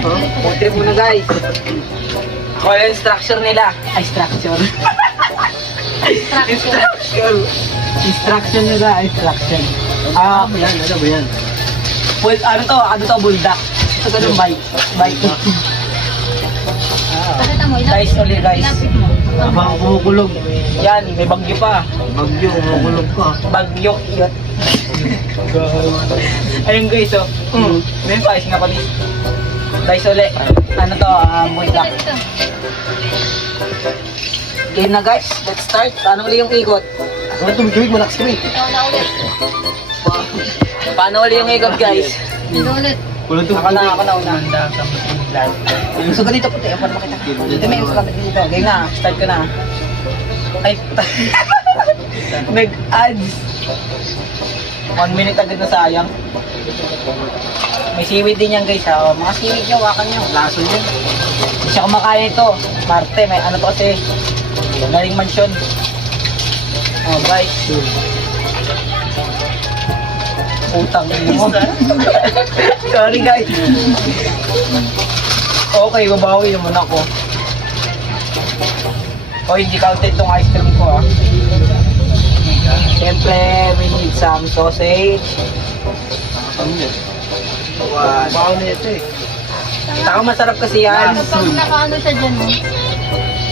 Food trip muna guys. Ako yung structure nila. Ay, structure. Instruction nila, instruction. Ano ba yan? Ano to, buldak. Ito ganun bike. Pakita mo, Guys, ulit guys. ilapit mo. Abang kumukulog. Yan, may bagyo pa. Bagyo, kumukulog ka. Bagyo, iyot. Ayun guys, oh. May pa, nga pala. Guys, ulit. Ano to, buldak. Dito. Game na guys, let's start. Paano ulit yung ikot? Ano tumigil, malakas kami. Ikaw na ulit. Paano ulit yung ikot guys? Dito ulit. Walang Ako na una. So ganito puti, para makita. Dito may uso kapit dito. Game na, start ko na. Ay, nag-ads. 1 minute agad na sayang. May seaweed din yan guys ha. Mga seaweed nyo, wakan nyo. Laso yun. Hindi siya kumakain ito. Marte, may ano to kasi. Galing mansyon. Oh guys. Utang mo. Sorry guys. Okay, babawi naman ako. O, hindi counted tong ice cream ko ah. Siyempre, we need some sausage. Bawa na ito eh. Saka masarap kasi yan. Pag nakaano siya dyan, no?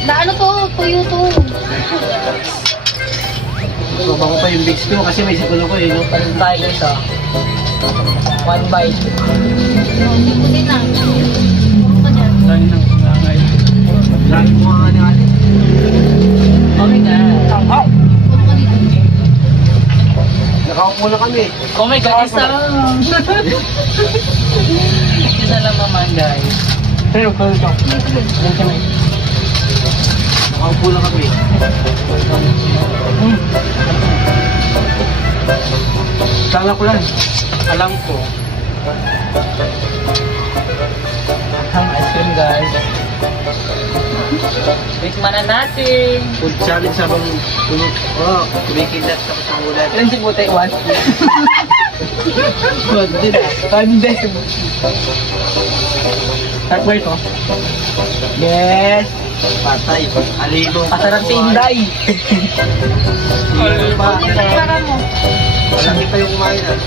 Na ano to? Tuyo to. Babago pa yung bigs ko kasi may sikulo ko eh. No? Palit tayo guys ah. 1 bite. Dito din na. Puro ka dyan. Lagi nang kangay. Lagi mo nga nga natin. Okay na. Oh Puro ka dito. Nakaupo na kami. my God, isa lang naman guys. Pero ko ito. Nakaupo na kami. Kala ko lang. Alam ko. Ang ice cream guys. Tikman na natin. Food challenge habang tulog. Oh, kumikidlat ako sa ulan. Ilan si Puti? 1? Hindi na. Condem. Start mo ito. Yes. Patay. Alibo. Masarap si Inday. Hindi pa para mo. Malaki pa yung kumain ah.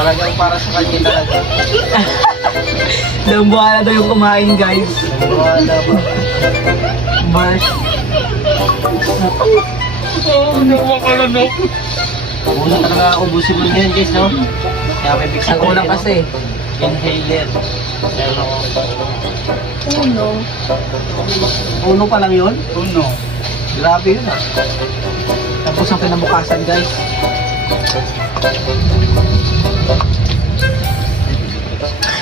Talagang para sa kanya talaga. Lambuhan na daw yung kumain guys. Wala ba? Bars. Una talaga ubusin mo yan guys no? Kaya may big Ang ulang kasi. Inhaler. Pero Uno. uno pa lang yun? Uno. Grabe yun ah. Tapos ang kinabukasan guys.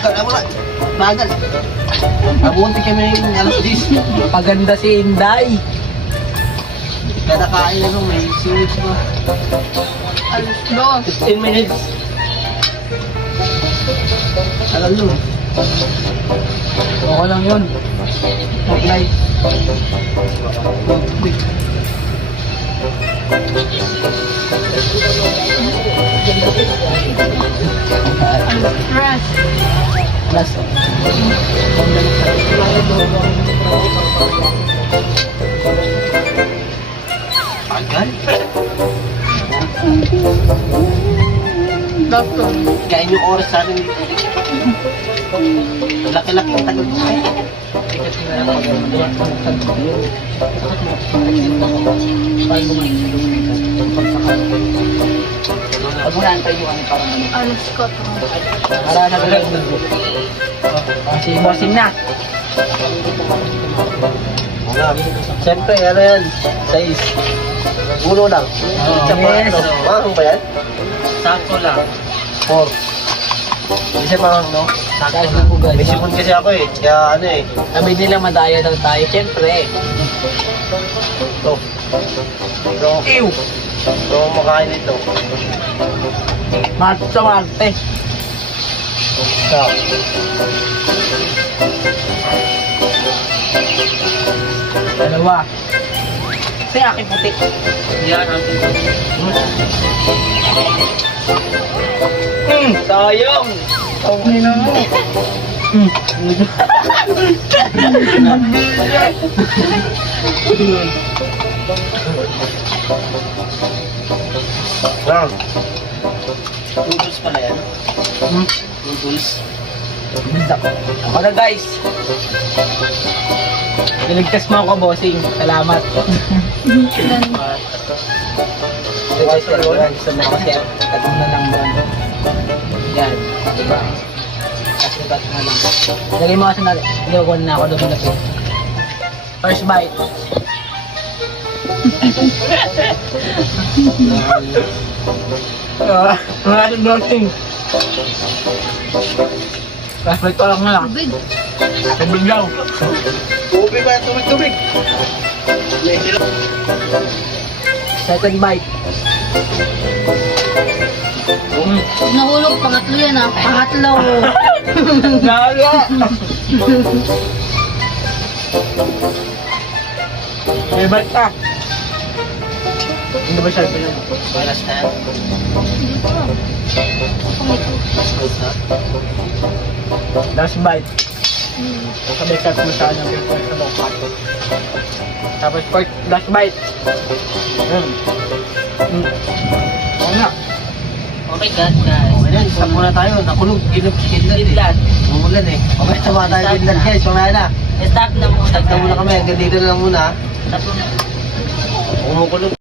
Kala mo na. Bagal. Abunti kami ng alas 10. Paganda si Inday. Kada kain ano may sewage ba? Alas dos. 15 minutes. Alam nyo. Okay lang yun. Apply. Alas stress. Last. Bagal. Doctor. Kain yung oras sa atin dito. Laki-laki ang tagal. Pag muna antay yung ano parang ano. Alas ko to. Para na bilang si Bossing na. Wala. Siyempre, ano yan? 6. Ulo lang. Tsaka yes. ano, marang ba yan? Sakto lang. 4. Kasi parang, no? Guys, lang po guys. May sipon kasi ako eh. Kaya ano eh. Sabi nila madaya daw tayo. Siyempre. Ito. Ito. Ew! Ito makain ito. Marte sa Marte. Ito. Dalawa. Kasi aking puti. Yan, akin. Sayang. Okay na mo. Wow. Noodles pala yan. Noodles. Ako na guys. Niligtas mo ako, bossing. Salamat. Guys, gusto mo kasi tatong na lang doon. Yan. Diba? Kasi ba't na lang. Lagay mo kasi na, ilawag na ako doon na first bite. Mga ating bossing. First bite ko lang na lang. Tubig. Tubig daw. Tubig ba? Tubig. Second bite. Pag nahulog, pangatlo yan ah. Pangatlo. Lalo! May bite ka. Hindi ba siya pinag... Balas na yan. Hindi pa. Balas na. Last bite. Sabay cut mo siya ng sa lokat. Tapos fourth, last bite. Oo na. Okay guys. Okay na, stop muna tayo. Nakulog. Kidlat. Umulan eh. Okay, sama tayo kidlat guys. Mamaya na. Stop na mo. Stop na muna kami. Hanggang dito na lang muna. Stop na. Kumukulog.